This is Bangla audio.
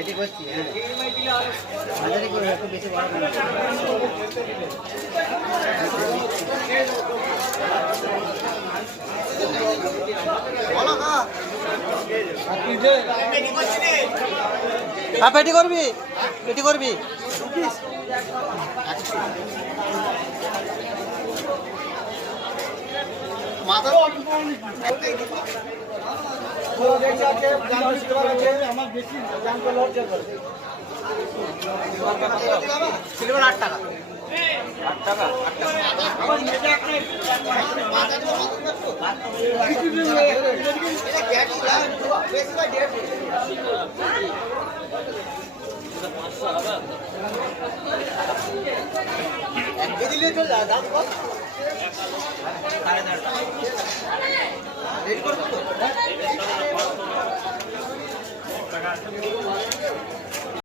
এটি করছি হ্যাঁ বাজারে করে একটু বেশি বড় পেটি করবি পেটি করবি সিলভার 8 টাকা 8 টাকা 8 টাকা